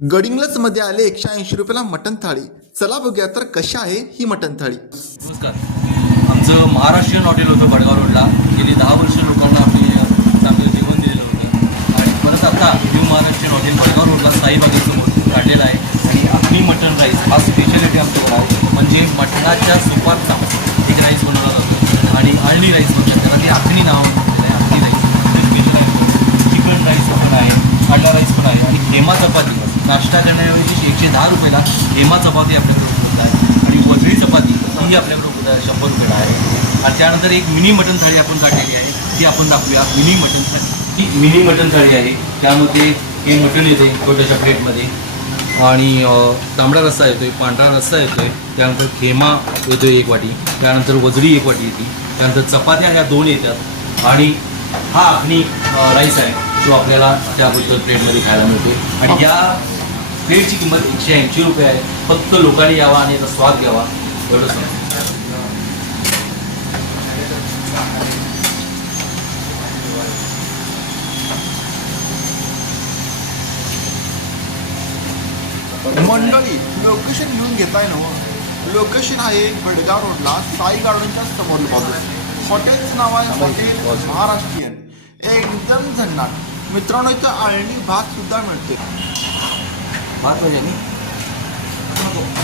गडिंग्लजमध्ये आले एकशे ऐंशी रुपयाला मटन थाळी. चला बघूया तर कशी आहे ही मटन थाळी? नमस्कार. आमचं महाराष्ट्रीयन हॉटेल होतं भडगाव रोडला. गेली दहा वर्ष लोकांना आम्ही चांगलं जेवण दिलेलं होतं. आणि परत आता न्यू महाराष्ट्रीयन हॉटेल भडगाव रोडला साईबागेसमोर काढलेलं आहे. आणि आम्ही मटन राईस हा स्पेशालिटी आमच्याकडे आहे. म्हणजे मटणाच्या सुपारचा एक राईस बनवला जातो आणि अळणी राईस म्हणतात त्याला. ते अग्नी नाव आहे अग्नी राईस स्पेशल आहे चिकन राईस पण आहे अंडा राईस पण आहे आणि हेमा चपाती. नाश्ता करण्याऐवजी एकशे दहा रुपयाला हेमा चपाती आपल्याकडे उपलब्ध आहे. आणि वजळी चपाती ही आपल्याकडे उपलब्ध आहे. शंभर रुपयाला आहे. आणि त्यानंतर एक मिनी मटन थाळी आपण काढलेली आहे. ती आपण दाखवूया. मिनी मटन थाळी. ही मिनी मटन थाळी आहे. त्यामध्ये हे मटन येते छोट्याशा प्लेटमध्ये आणि तांबडा रस्सा येतोय पांढरा रस्सा येतोय. त्यानंतर खेमा येतोय एक वाटी. त्यानंतर वजडी एक वाटी येते. त्यानंतर चपात्या ह्या दोन येतात. आणि हा आखणी राईस आहे. जो आपल्याला त्याबद्दल प्लेटमध्ये खायला मिळतो. आणि या प्लेटची किंमत एकशे ऐंशी रुपये आहे. फक्त लोकांनी यावा आणि याचा स्वाद घ्यावा. एवढंच सांगतो. मंडळी लोकेशन घेऊन घेताय ना लोकेशन आहे बेडगाव रोडला साई गार्डनच्या समोर. बाजूला हॉटेलचं नाव आहे हॉटेल महाराष्ट्रीयन. एकदम झन्नाट मित्रांनो इथं आळणी भात सुद्धा मिळते. भात म्हणजे पाहिजे